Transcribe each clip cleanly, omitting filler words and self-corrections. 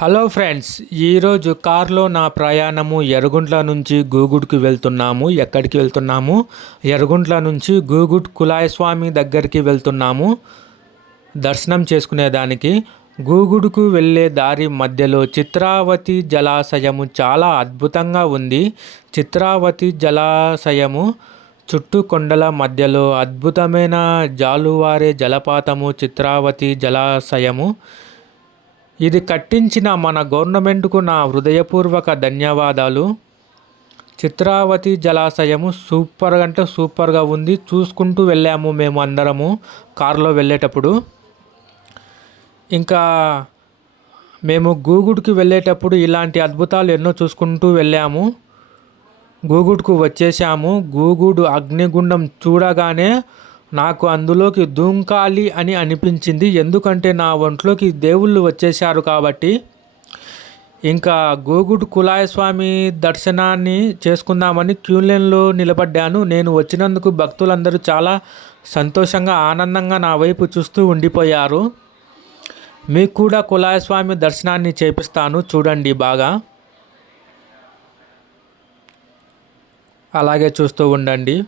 Hello friends, ఈరోజు కార్లో నా ప్రయాణము యరగుంట్ల నుంచి గూగుడ్కి వెళ్తున్నాము. ఎక్కడికి వెళ్తున్నాము? యరగుంట్ల నుంచి గూగుడ్ కులాయస్వామి దగ్గరికి వెళ్తున్నాము దర్శనం చేసుకునేదానికి. గూగుడుకు వెళ్ళే దారి మధ్యలో చిత్రావతి జలాశయము చాలా అద్భుతంగా ఉంది. చిత్రావతి జలాశయము చుట్టూ కొండల మధ్యలో అద్భుతమైన జాలువారే జలపాతము చిత్రావతి జలాశయము. ఇది కట్టించిన మన గవర్నమెంట్కు నా హృదయపూర్వక ధన్యవాదాలు. చిత్రావతి జలాశయము సూపర్గా ఉంది. చూసుకుంటూ వెళ్ళాము మేము అందరము కారులో వెళ్ళేటప్పుడు. ఇంకా మేము గూగుడ్కి వెళ్ళేటప్పుడు ఇలాంటి అద్భుతాలు ఎన్నో చూసుకుంటూ వెళ్ళాము. గూగుడ్కు వచ్చేసాము. గూగుడు అగ్నిగుండం చూడగానే నాకు అందులోకి దూకాలి అని అనిపించింది. ఎందుకంటే నా ఒంట్లోకి దేవుళ్ళు వచ్చేసారు కాబట్టి. ఇంకా గూగుడ్ కులాయస్వామి దర్శనాన్ని చేసుకుందామని క్యూ లైన్లో నిలబడ్డాను. నేను వచ్చినందుకు భక్తులందరూ చాలా సంతోషంగా ఆనందంగా నా వైపు చూస్తూ ఉండిపోయారు. మీకు కూడా కులాయస్వామి దర్శనాన్ని చేపిస్తాను, చూడండి బాగా. అలాగే చూస్తూ ఉండండి.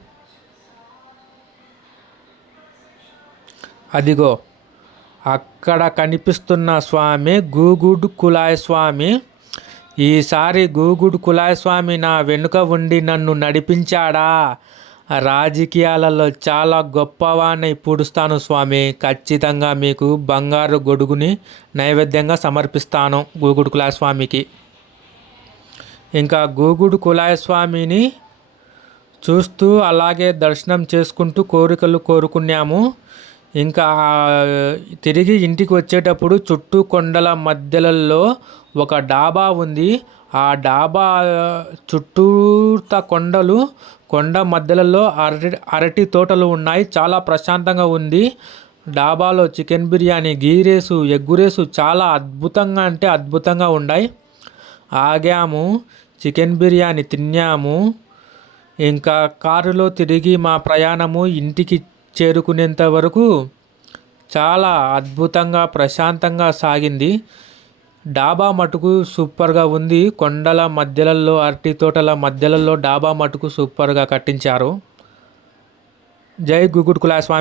అదిగో అక్కడ కనిపిస్తున్న స్వామి గూగుడ్ కులాయస్వామి. ఈసారి గూగుడ్ కులాయస్వామి నా వెనుక ఉండి నన్ను నడిపించాడా. రాజకీయాలలో చాలా గొప్పవాణ్ణి పూడుస్తాను స్వామి. ఖచ్చితంగా మీకు బంగారు గొడుగుని నైవేద్యంగా సమర్పిస్తాను గూగుడ్ కులాయస్వామికి. ఇంకా గూగుడ్ కులాయస్వామిని చూస్తూ అలాగే దర్శనం చేసుకుంటూ కోరికలు కోరుకున్నాము. ఇంకా తిరిగి ఇంటికి వచ్చేటప్పుడు చుట్టూ కొండల మధ్యలలో ఒక డాబా ఉంది. ఆ డాబా చుట్టూత కొండ మధ్యలలో అరటి తోటలు ఉన్నాయి. చాలా ప్రశాంతంగా ఉంది. డాబాలో చికెన్ బిర్యానీ, గీ రైసు, ఎగ్గు రైసు చాలా అద్భుతంగా అంటే అద్భుతంగా ఉన్నాయి. ఆగాము, చికెన్ బిర్యానీ తిన్నాము. ఇంకా కారులో తిరిగి మా ప్రయాణము ఇంటికి చేరుకునేంత వరకు చాలా అద్భుతంగా ప్రశాంతంగా సాగింది. డాబా మటుకు సూపర్గా ఉంది. కొండల మధ్యలలో అరటి తోటల మధ్యలలో డాబా మటుకు సూపర్గా కట్టించారు. జై గూగుడ్ కులాయస్వామి.